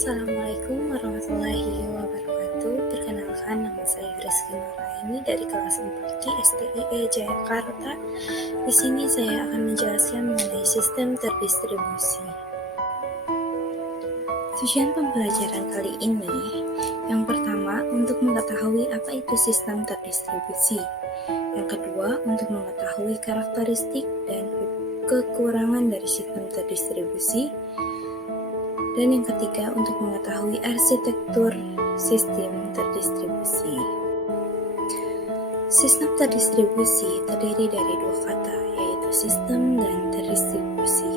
Assalamualaikum warahmatullahi wabarakatuh. Perkenalkan, nama saya Rizky Nuraini dari kelas 4 di STIE Jakarta. Di sini saya akan menjelaskan mengenai sistem terdistribusi. Tujuan pembelajaran kali ini, yang pertama untuk mengetahui apa itu sistem terdistribusi. Yang kedua, untuk mengetahui karakteristik dan kekurangan dari sistem terdistribusi. Dan yang ketiga, untuk mengetahui arsitektur sistem terdistribusi. Sistem terdistribusi terdiri dari dua kata, yaitu sistem dan terdistribusi.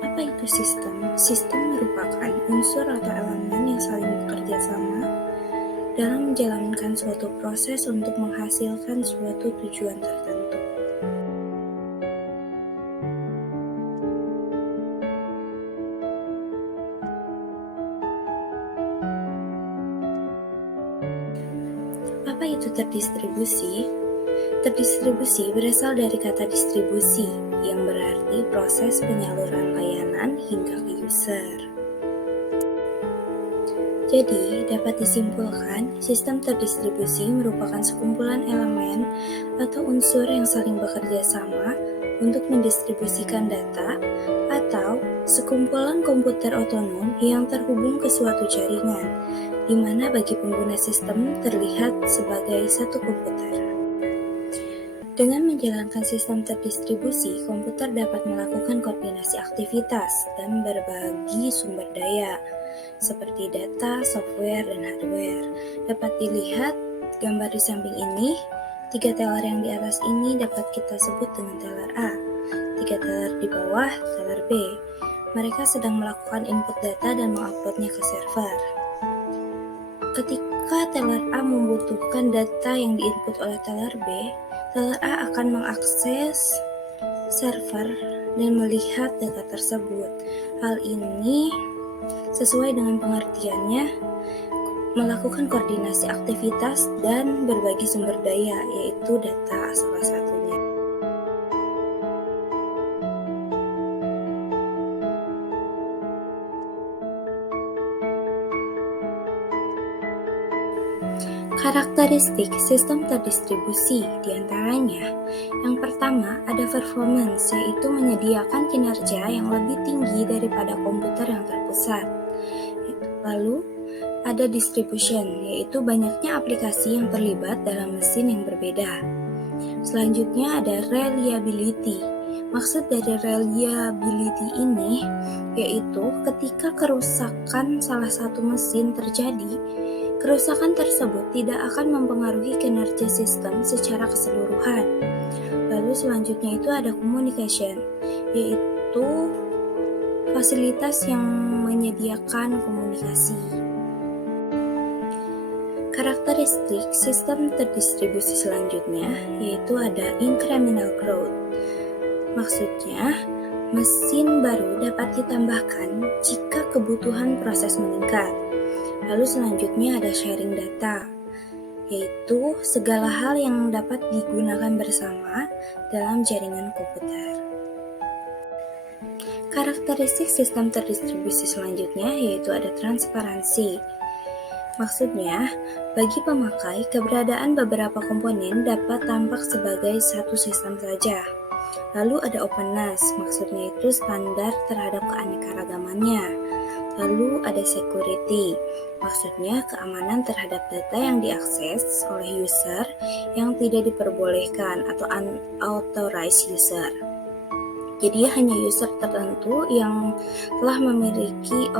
Apa itu sistem? Sistem merupakan unsur atau elemen yang saling bekerja sama dalam menjalankan suatu proses untuk menghasilkan suatu tujuan tertentu. Apa itu terdistribusi? Terdistribusi berasal dari kata distribusi, yang berarti proses penyaluran layanan hingga ke user. Jadi, dapat disimpulkan, sistem terdistribusi merupakan sekumpulan elemen atau unsur yang saling bekerja sama untuk mendistribusikan data atau sekumpulan komputer otonom yang terhubung ke suatu jaringan, di mana bagi pengguna sistem terlihat sebagai satu komputer. Dengan menjalankan sistem terdistribusi, komputer dapat melakukan koordinasi aktivitas dan berbagi sumber daya, seperti data, software, dan hardware. Dapat dilihat gambar di samping ini. 3 teller yang di atas ini dapat kita sebut dengan teller A. 3 teller di bawah, teller B. Mereka sedang melakukan input data dan menguploadnya ke server. Ketika teller A membutuhkan data yang diinput oleh teller B, teller A akan mengakses server dan melihat data tersebut. Hal ini sesuai dengan pengertiannya, melakukan koordinasi aktivitas dan berbagi sumber daya, yaitu data salah satunya. Karakteristik sistem terdistribusi diantaranya, yang pertama ada performance, yaitu menyediakan kinerja yang lebih tinggi daripada komputer yang terpusat. Lalu ada distribution, yaitu banyaknya aplikasi yang terlibat dalam mesin yang berbeda. Selanjutnya ada reliability. Maksud dari reliability ini yaitu ketika kerusakan salah satu mesin terjadi, kerusakan tersebut tidak akan mempengaruhi kinerja sistem secara keseluruhan. Lalu selanjutnya itu ada communication, yaitu fasilitas yang menyediakan komunikasi. Karakteristik sistem terdistribusi selanjutnya yaitu ada incremental growth. Maksudnya, mesin baru dapat ditambahkan jika kebutuhan proses meningkat. Lalu selanjutnya ada sharing data, yaitu segala hal yang dapat digunakan bersama dalam jaringan komputer. Karakteristik sistem terdistribusi selanjutnya yaitu ada transparansi. Maksudnya, bagi pemakai, keberadaan beberapa komponen dapat tampak sebagai satu sistem saja. Lalu ada openness, maksudnya itu standar terhadap keanekaragamannya. Lalu ada security, maksudnya keamanan terhadap data yang diakses oleh user yang tidak diperbolehkan atau unauthorized user. Jadi hanya user tertentu yang telah memiliki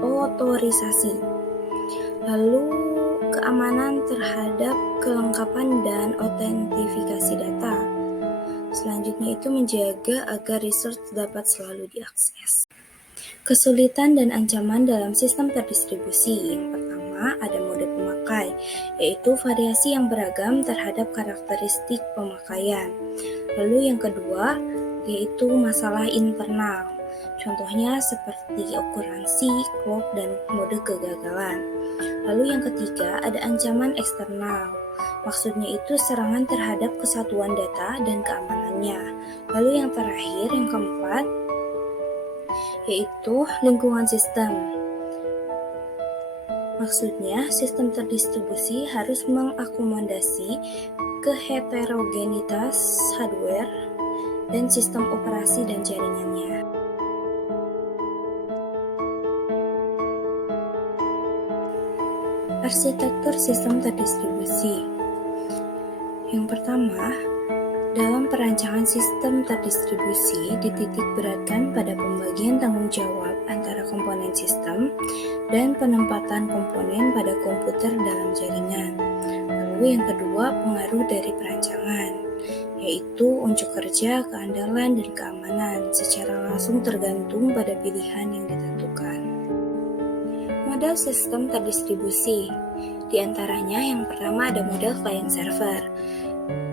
otorisasi. Lalu keamanan terhadap kelengkapan dan autentifikasi data. Selanjutnya itu menjaga agar resource dapat selalu diakses. Kesulitan dan ancaman dalam sistem terdistribusi. Yang pertama ada mode pemakai, yaitu variasi yang beragam terhadap karakteristik pemakaian. Lalu yang kedua yaitu masalah internal. Contohnya seperti okuransi, clock, dan mode kegagalan. Lalu yang ketiga ada ancaman eksternal, Maksudnya itu serangan terhadap kesatuan data dan keamanannya. Lalu yang terakhir, yang keempat, yaitu lingkungan sistem. Maksudnya, sistem terdistribusi harus mengakomodasi keheterogenitas hardware dan sistem operasi dan jaringannya. Arsitektur sistem terdistribusi. Yang pertama, dalam perancangan sistem terdistribusi dititik beratkan pada pembagian tanggung jawab antara komponen sistem dan penempatan komponen pada komputer dalam jaringan. Lalu yang kedua, pengaruh dari perancangan, yaitu unjuk kerja, keandalan, dan keamanan secara langsung tergantung pada pilihan yang ditentukan. Model sistem terdistribusi, di antaranya yang pertama ada model client-server.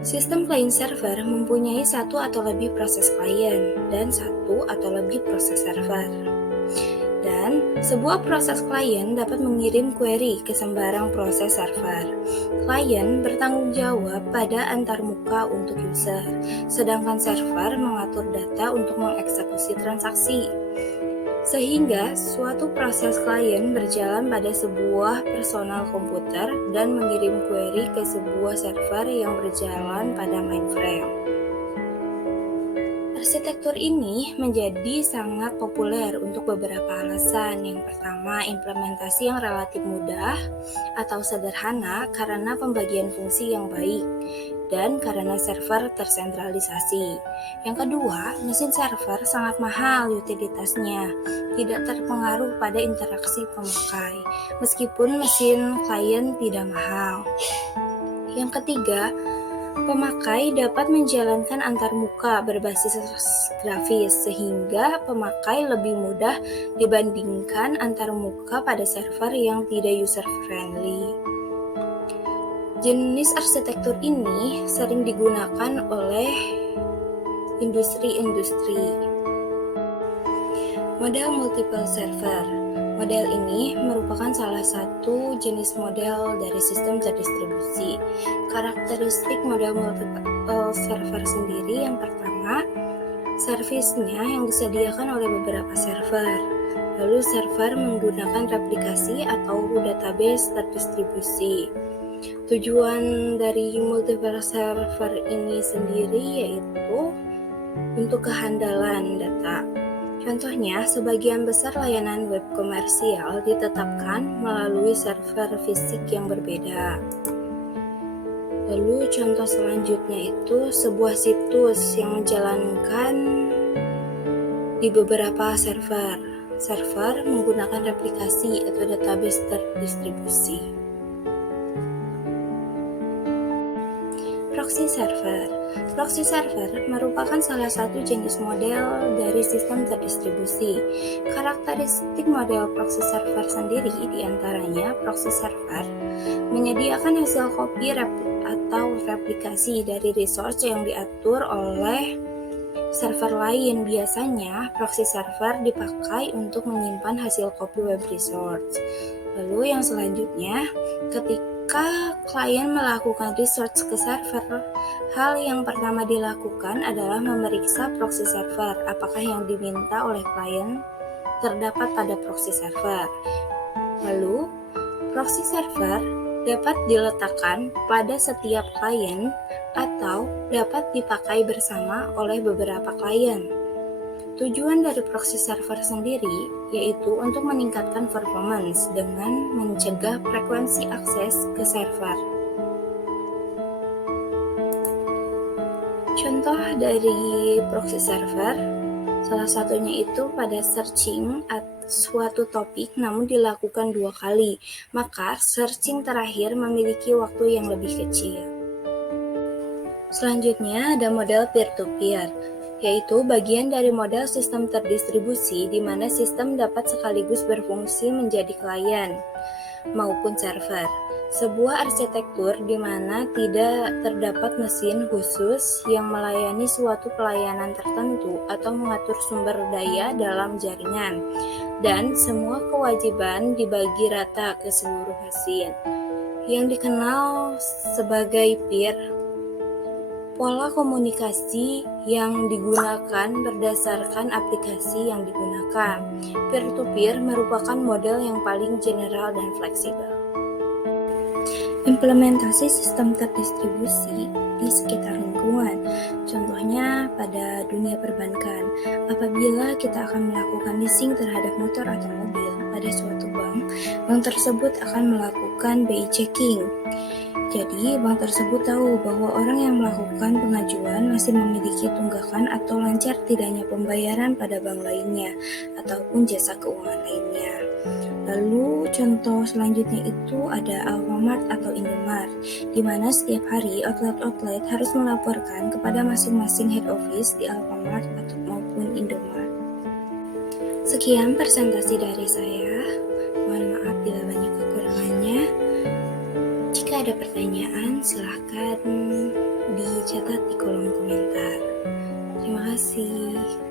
Sistem client-server mempunyai satu atau lebih proses klien dan satu atau lebih proses server. Dan sebuah proses klien dapat mengirim query ke sembarang proses server. Klien bertanggung jawab pada antarmuka untuk user, sedangkan server mengatur data untuk mengeksekusi transaksi. Sehingga suatu proses klien berjalan pada sebuah personal komputer dan mengirim query ke sebuah server yang berjalan pada mainframe. Arsitektur ini menjadi sangat populer untuk beberapa alasan. Yang pertama, implementasi yang relatif mudah atau sederhana karena pembagian fungsi yang baik dan karena server tersentralisasi. Yang kedua, mesin server sangat mahal utilitasnya, tidak terpengaruh pada interaksi pemakai, meskipun mesin klien tidak mahal. Yang ketiga, pemakai dapat menjalankan antarmuka berbasis grafis sehingga pemakai lebih mudah dibandingkan antarmuka pada server yang tidak user-friendly. Jenis arsitektur ini sering digunakan oleh industri-industri. Model multiple server. Model ini merupakan salah satu jenis model dari sistem terdistribusi. Karakteristik model multiple server sendiri yang pertama, servisnya yang disediakan oleh beberapa server. Lalu server menggunakan replikasi atau database terdistribusi. Tujuan dari multiple server ini sendiri yaitu untuk kehandalan data. Contohnya, sebagian besar layanan web komersial ditetapkan melalui server fisik yang berbeda. Lalu contoh selanjutnya itu sebuah situs yang menjalankan di beberapa server. Server menggunakan replikasi atau database terdistribusi. Proxy server. Proxy server merupakan salah satu jenis model dari sistem terdistribusi. Karakteristik model proxy server sendiri diantaranya proxy server menyediakan hasil copy atau replikasi dari resource yang diatur oleh server lain. Biasanya, proxy server dipakai untuk menyimpan hasil copy web resource. Lalu yang selanjutnya, ketika klien melakukan research ke server, hal yang pertama dilakukan adalah memeriksa proxy server, apakah yang diminta oleh klien terdapat pada proxy server. Lalu, proxy server dapat diletakkan pada setiap klien atau dapat dipakai bersama oleh beberapa klien. Tujuan dari proxy server sendiri yaitu untuk meningkatkan performance dengan mencegah frekuensi akses ke server. Contoh dari proxy server, salah satunya itu pada searching suatu topik namun dilakukan 2 kali, maka searching terakhir memiliki waktu yang lebih kecil. Selanjutnya ada model peer-to-peer, yaitu bagian dari model sistem terdistribusi di mana sistem dapat sekaligus berfungsi menjadi klien maupun server. Sebuah arsitektur di mana tidak terdapat mesin khusus yang melayani suatu pelayanan tertentu atau mengatur sumber daya dalam jaringan, dan semua kewajiban dibagi rata ke seluruh mesin. yang dikenal sebagai peer. Pola komunikasi yang digunakan berdasarkan aplikasi yang digunakan. Peer-to-peer merupakan model yang paling general dan fleksibel. Implementasi sistem terdistribusi di sekitar lingkungan. Contohnya pada dunia perbankan, apabila kita akan melakukan leasing terhadap motor atau mobil pada suatu bank tersebut akan melakukan BI checking. Jadi, bank tersebut tahu bahwa orang yang melakukan pengajuan masih memiliki tunggakan atau lancar tidaknya pembayaran pada bank lainnya ataupun jasa keuangan lainnya. Lalu, contoh selanjutnya itu ada Alfamart atau Indomart, di mana setiap hari outlet-outlet harus melaporkan kepada masing-masing head office di Alfamart atau maupun Indomart. Sekian presentasi dari saya. Mohon maaf bila banyak kekurangannya. Jika ada pertanyaan, silahkan dicatat di kolom komentar. Terima kasih.